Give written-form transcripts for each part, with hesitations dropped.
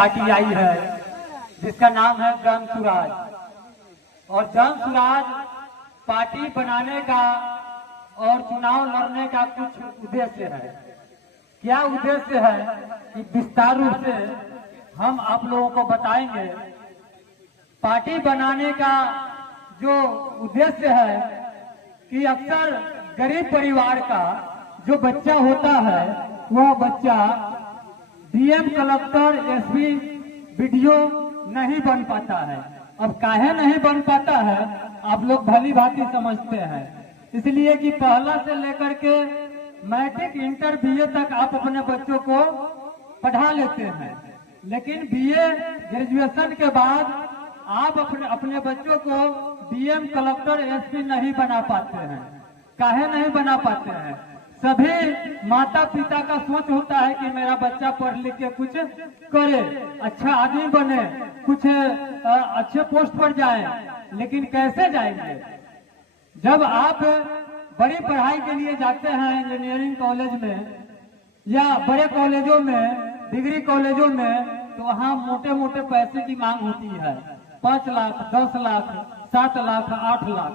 Party आई है जिसका नाम है जन सुराज। और जन सुराज पार्टी बनाने का और चुनाव लड़ने का कुछ उद्देश्य है। क्या उद्देश्य है कि विस्तार रूप से हम आप लोगों को बताएंगे। पार्टी बनाने का जो उद्देश्य है कि अक्सर गरीब परिवार का जो बच्चा होता है वह बच्चा डीएम, कलेक्टर, एसपी, बीडीओ नहीं बन पाता है। अब काहे नहीं बन पाता है आप लोग भली भांति समझते हैं। इसलिए कि पहला से लेकर के मैट्रिक, इंटर, बीए तक आप अपने बच्चों को पढ़ा लेते हैं, लेकिन बीए ग्रेजुएशन के बाद आप अपने बच्चों को डीएम, कलेक्टर, एसपी नहीं बना पाते हैं। काहे नहीं बना पाते हैं? सभी माता पिता का सोच होता है कि मेरा बच्चा पढ़ लिख के कुछ करे, अच्छा आदमी बने, कुछ अच्छे पोस्ट पर जाए। लेकिन कैसे जाएंगे? जब आप बड़ी पढ़ाई के लिए जाते हैं इंजीनियरिंग कॉलेज में या बड़े कॉलेजों में, डिग्री कॉलेजों में, तो वहाँ मोटे मोटे पैसे की मांग होती है। 5 लाख, 10 लाख, 7 लाख, 8 लाख।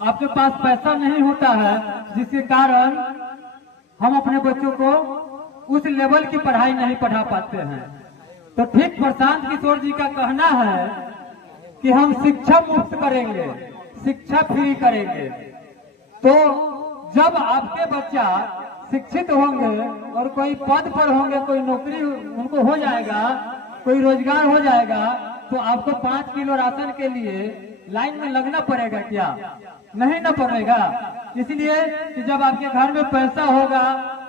आपके पास पैसा नहीं होता है, जिसके कारण हम अपने बच्चों को उस लेवल की पढ़ाई नहीं पढ़ा पाते हैं। तो ठीक प्रशांत किशोर जी का कहना है कि हम शिक्षा मुफ्त करेंगे, शिक्षा फ्री करेंगे। तो जब आपके बच्चा शिक्षित होंगे और कोई पद पर होंगे, कोई नौकरी उनको हो जाएगा, कोई रोजगार हो जाएगा, तो आपको 5 किलो राशन के लिए लाइन में लगना पड़ेगा क्या? नहीं ना पड़ेगा। इसलिए कि जब आपके घर में पैसा होगा,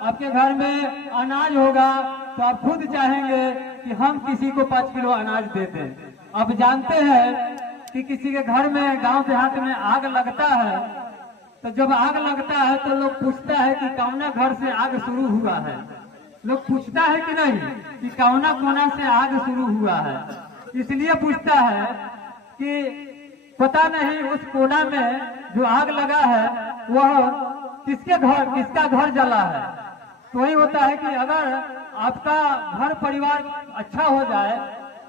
आपके घर में अनाज होगा, तो आप खुद चाहेंगे कि हम किसी को 5 किलो अनाज दे दें। आप जानते हैं कि किसी के घर में गांव देहात में आग लगता है, तो जब आग लगता है तो लोग पूछता है कि कौना घर से आग शुरू हुआ है। लोग पूछता है कि नहीं कि कौना कोना से आग शुरू हुआ है। इसलिए पूछता है कि पता नहीं उस कोना में जो आग लगा है वह किसका घर जला है। तो वही होता है कि अगर आपका घर परिवार अच्छा हो जाए,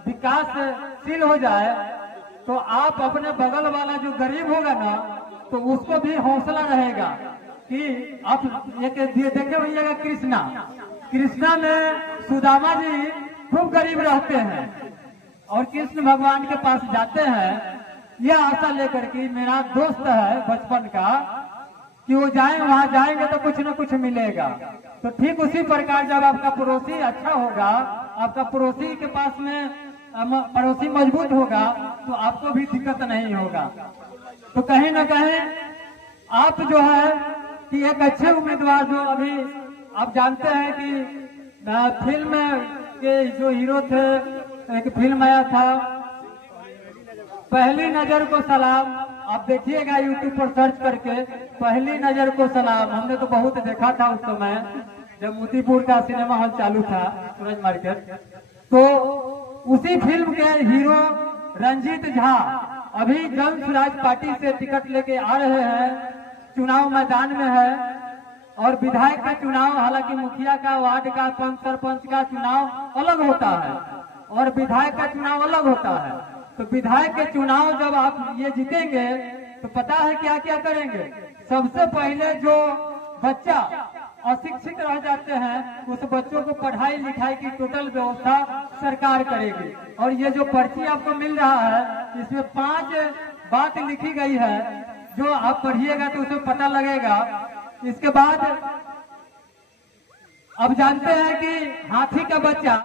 विकासशील हो जाए, तो आप अपने बगल वाला जो गरीब होगा ना, तो उसको भी हौसला रहेगा कि आप देखे भैया कृष्णा में सुदामा जी खूब गरीब रहते हैं और कृष्ण भगवान के पास जाते हैं यह आशा लेकर कि मेरा दोस्त है बचपन का कि वो वहां जाएंगे तो कुछ न कुछ मिलेगा। तो ठीक उसी प्रकार जब आपका पड़ोसी अच्छा होगा, आपका पड़ोसी के पास में पड़ोसी मजबूत होगा, तो आपको भी दिक्कत नहीं होगा। तो कहीं न कहीं आप जो है कि एक अच्छे उम्मीदवार, जो अभी आप जानते हैं कि फिल्म के जो हीरो थे, एक फिल्म आया था पहली नजर को सलाम। आप देखिएगा यूट्यूब पर सर्च करके, पहली नजर को सलाम। हमने तो बहुत देखा था उस समय जब मोतीपुर का सिनेमा हॉल चालू था, सूरज मार्केट। तो उसी फिल्म के हीरो रंजीत झा अभी जन सुराज पार्टी से टिकट लेके आ रहे हैं, चुनाव मैदान में है। और विधायक का चुनाव, हालांकि मुखिया का, वार्ड का, पंच सरपंच का चुनाव अलग होता है और विधायक का चुनाव अलग होता है। तो विधायक के चुनाव जब आप ये जीतेंगे तो पता है क्या क्या करेंगे। सबसे पहले जो बच्चा अशिक्षित रह जाते हैं उस बच्चों को पढ़ाई लिखाई की टोटल व्यवस्था सरकार करेगी। और ये जो पर्ची आपको मिल रहा है इसमें 5 बात लिखी गई है, जो आप पढ़िएगा तो उसमें पता लगेगा। इसके बाद अब जानते हैं कि हाथी का बच्चा